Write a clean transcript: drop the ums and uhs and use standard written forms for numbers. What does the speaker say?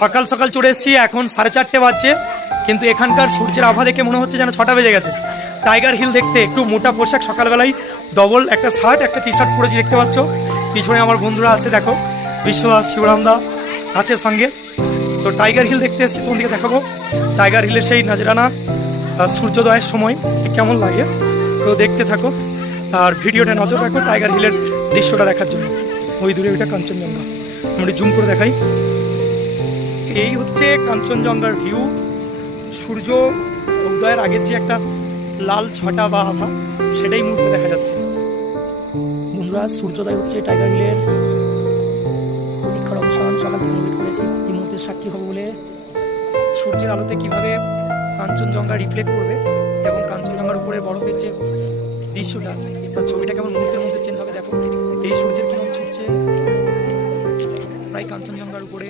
সকাল সকাল চলে এসেছি, এখন 4:30 বাজছে, কিন্তু এখানকার সূর্যের আভা দেখে মনে হচ্ছে যেন 6টা বেজে গেছে। টাইগার হিল দেখতে একটু মোটা পোশাক, সকালবেলায় ডবল একটা শার্ট একটা টি শার্ট পরেছি, দেখতে পাচ্ছ। পিছনে আমার বন্ধুরা আছে, দেখো বিশ্বদাস, শিবরামদা আছে সঙ্গে। তো টাইগার হিল দেখতে এসেছি, তোমাদেরকে দেখাবো টাইগার হিলের সেই নাজরানা সূর্যোদয়ের সময় কেমন লাগে। তো দেখতে থাকো আর ভিডিওটা নজর রাখো টাইগার হিলের দৃশ্যটা দেখার জন্য। ওই দূরে ওইটা কাঞ্চনজঙ্ঘা, আমি জুম করে দেখাই। এই হচ্ছে কাঞ্চনজঙ্ঘার ভিউ। সূর্য উদয়ের আগের যে একটা লাল ছটা বা আভা, সেটাই মুহূর্তে দেখা যাচ্ছে। বন্ধুরা, সূর্যোদয় হচ্ছে টাইগার হিলের প্রতীক্ষার অবসান। সকাল থেকে ওয়েট করেছি এই মুহূর্তে সাক্ষী হবো বলে। সূর্যের আলোতে কিভাবে কাঞ্চনজঙ্ঘা রিফ্লেক্ট করবে এবং কাঞ্চনজঙ্ঘার উপরে বরফের যে দৃশ্যটা, তার ছবিটা কেমন মুহূর্তের মধ্যে চেঞ্জ হবে। দেখো এই সূর্যের কিরণ ছুটছে প্রায় কাঞ্চনজঙ্ঘার উপরে।